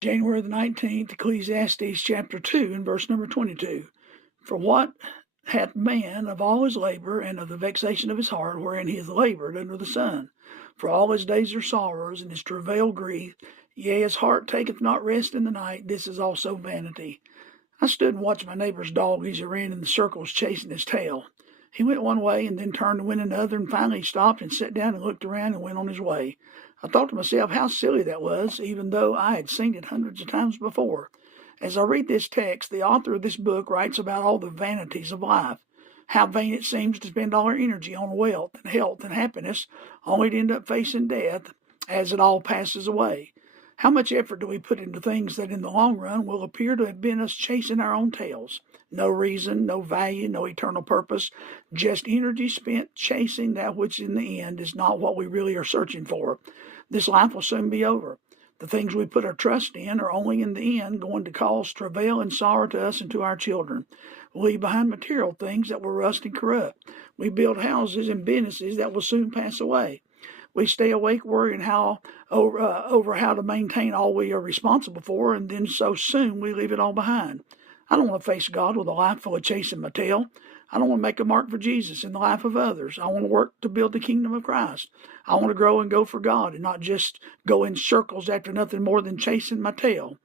January the 19th, Ecclesiastes chapter 2 and verse number 22. For what hath man of all his labor and of the vexation of his heart wherein he hath labored under the sun? For all his days are sorrows, and his travail grief. Yea, his heart taketh not rest in the night. This is also vanity. I stood and watched my neighbor's dog as he ran in the circles chasing his tail. He went one way and then turned and went another, and finally he stopped and sat down and looked around and went on his way. I thought to myself how silly that was, even though I had seen it hundreds of times before. As I read this text, the author of this book writes about all the vanities of life, how vain it seems to spend all our energy on wealth and health and happiness, only to end up facing death as it all passes away. How much effort do we put into things that in the long run will appear to have been us chasing our own tails? No reason, no value, no eternal purpose, just energy spent chasing that which in the end is not what we really are searching for. This life will soon be over. The things we put our trust in are only in the end going to cause travail and sorrow to us and to our children. We leave behind material things that will rust and corrupt. We build houses and businesses that will soon pass away. We stay awake worrying over how to maintain all we are responsible for, and then so soon we leave it all behind. I don't want to face God with a life full of chasing my tail. I don't want to make a mark for Jesus in the life of others. I want to work to build the kingdom of Christ. I want to grow and go for God and not just go in circles after nothing more than chasing my tail.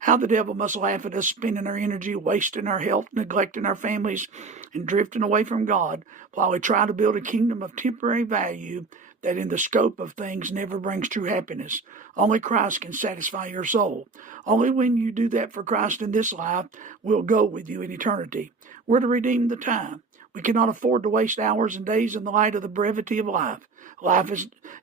How the devil must laugh at us spending our energy, wasting our health, neglecting our families, and drifting away from God while we try to build a kingdom of temporary value that in the scope of things never brings true happiness. Only Christ can satisfy your soul. Only when you do that for Christ in this life will go with you in eternity. We're to redeem the time. We cannot afford to waste hours and days in the light of the brevity of life. Life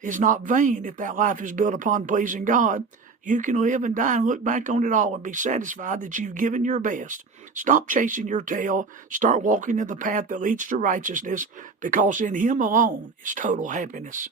is not vain if that life is built upon pleasing God. You can live and die and look back on it all and be satisfied that you've given your best. Stop chasing your tail. Start walking in the path that leads to righteousness, because in Him alone is total happiness.